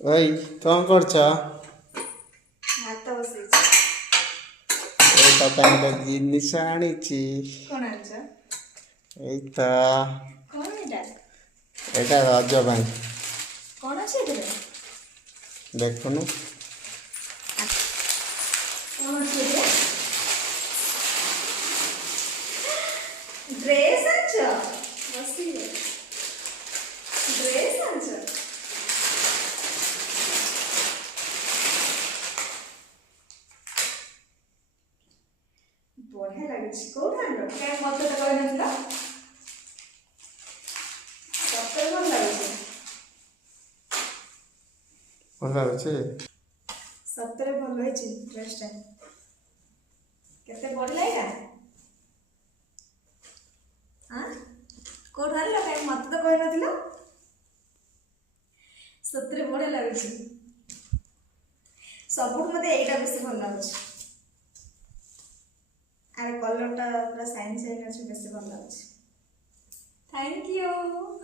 ওই কଣ କରୁଛ? ଭାତ ବସେଇଛି। ଏଇ ତା ପାଇଁ ଗୋଟେ ଜିନିଷ ଆଣିଛି। କଣ ଆଣିଛ? ଏଇ ତ କଣ ଏଇଟା? ଏଇଟା ରଜ ପାଇଁ। କଣ ଅଛି ଏଥିରେ? ଦେଖୁନୁ। କଣ ଅଛି ଏଥିରେ? ଡ୍ରେସ୍ ଆଣିଛ? ବସିଲେ ଡ୍ରେସ୍ ଆଣିଛ? ବଢିଆ ଲାଗୁଛି। କୋଉଠୁ ଆଣିଲ? କାଇଁ ମତେ ତ କହିନଥିଲ? ସତରେ ଭଲ ଲାଗୁଛି। ଭଲ ଲାଗୁଛି। ସତରେ ଭଲ ହେଇଛି ଡ୍ରେସ୍ଟା। କେତେ ପଡ଼ିଲା ଏଇଟା? ଆଁ କୋଉଠୁ ଆଣିଲ? କାଇଁ ମତେ ତ କହିନଥିଲ? ସତରେ ବଢିଆ ଲାଗୁଛି। ସବୁଠୁ ମତେ ଏଇଟା ବେଶୀ ଭଲ ଲାଗୁଛି। ଆର କଲରଟା ପୁରା ସାଇନ୍ ସାଇନ୍ ଅଛି, ବେଶୀ ଭଲ ଲାଗୁଛି। Thank you.